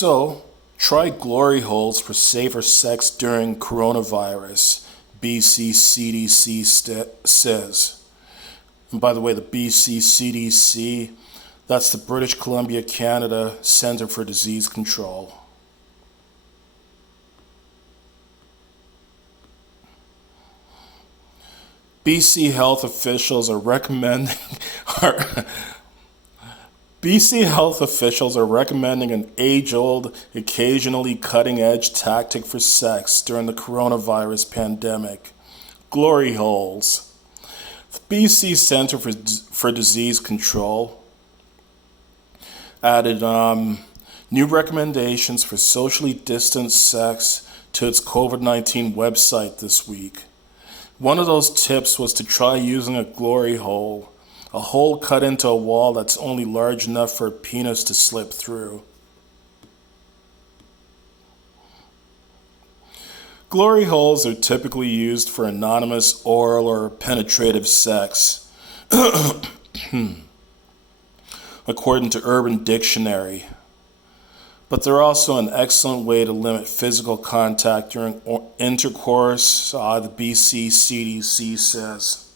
So, try glory holes for safer sex during coronavirus, says. And by the way, the BC, that's the British Columbia, Canada Centre for Disease Control. BC health officials are recommending are, BC health officials are recommending an age-old, occasionally cutting-edge tactic for sex during the coronavirus pandemic: glory holes. The BC Centre for Disease Control added new recommendations for socially distanced sex to its COVID-19 website this week. One of those tips was to try using a glory hole, a hole cut into a wall that's only large enough for a penis to slip through. Glory holes are typically used for anonymous oral or penetrative sex, according to Urban Dictionary. But they're also an excellent way to limit physical contact during intercourse, the BC CDC says.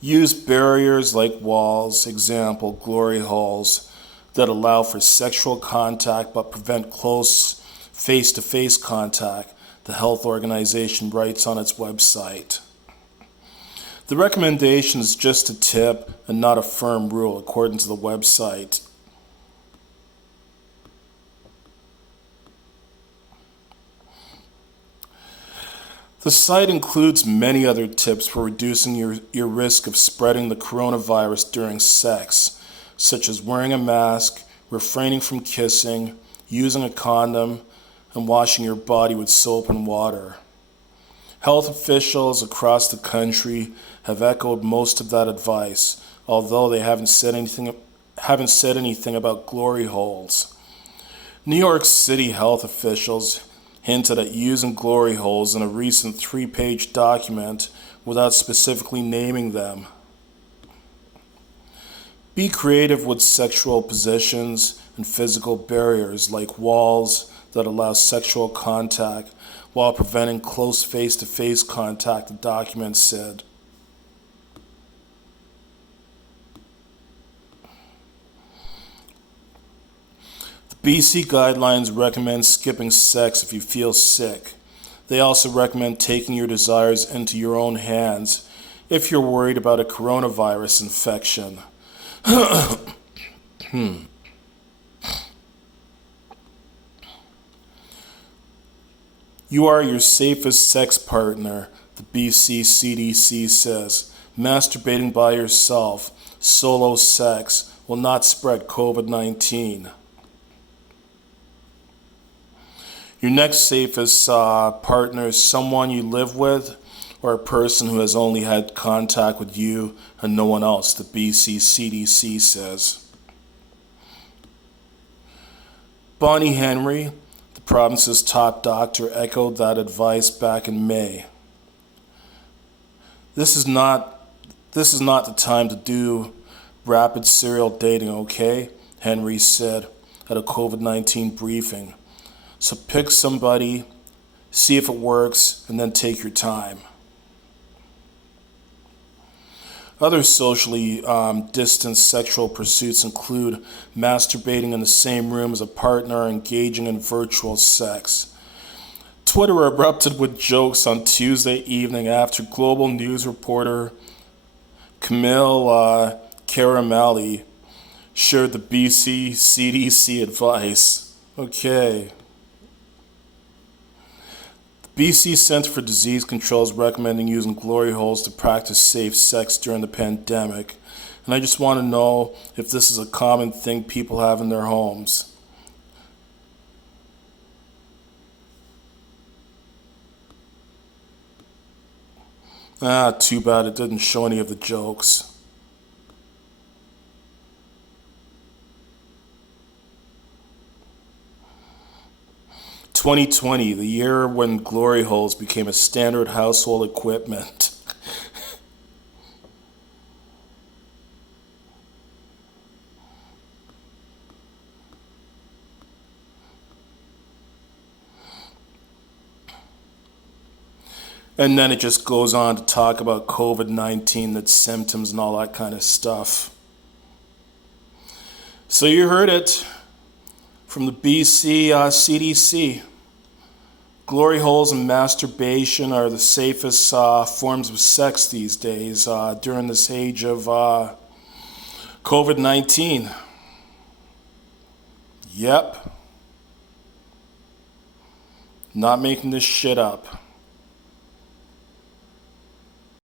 Use barriers like walls, example, glory holes, that allow for sexual contact but prevent close face-to-face contact, the health organization writes on its website. The recommendation is just a tip and not a firm rule, according to the website. The site includes many other tips for reducing your risk of spreading the coronavirus during sex, such as wearing a mask, refraining from kissing, using a condom, and washing your body with soap and water. Health officials across the country have echoed most of that advice, although they haven't said anything about glory holes. New York City health officials hinted at using glory holes in a recent 3-page document without specifically naming them. Be creative with sexual positions and physical barriers like walls that allow sexual contact while preventing close face-to-face contact, the document said. BC guidelines recommend skipping sex if you feel sick. They also recommend taking your desires into your own hands if you're worried about a coronavirus infection. You are your safest sex partner, the BC CDC says. Masturbating by yourself, solo sex, will not spread COVID-19. Your next safest partner is someone you live with or a person who has only had contact with you and no one else, the BC CDC says. Bonnie Henry, the province's top doctor, echoed that advice back in May. This is not the time to do rapid serial dating, okay? Henry said at a COVID-19 briefing. So pick somebody, see if it works, and then take your time. Other socially distanced sexual pursuits include masturbating in the same room as a partner or engaging in virtual sex. Twitter erupted with jokes on Tuesday evening after global news reporter Camille Caramelli shared the BC CDC advice. Okay. BC Centre for Disease Control is recommending using glory holes to practice safe sex during the pandemic. And I just want to know if this is a common thing people have in their homes. Too bad it didn't show any of the jokes. 2020, the year when glory holes became a standard household equipment. And then it just goes on to talk about COVID-19, its symptoms and all that kind of stuff. So you heard it from the BC CDC. Glory holes and masturbation are the safest forms of sex these days during this age of COVID-19. Yep. Not making this shit up.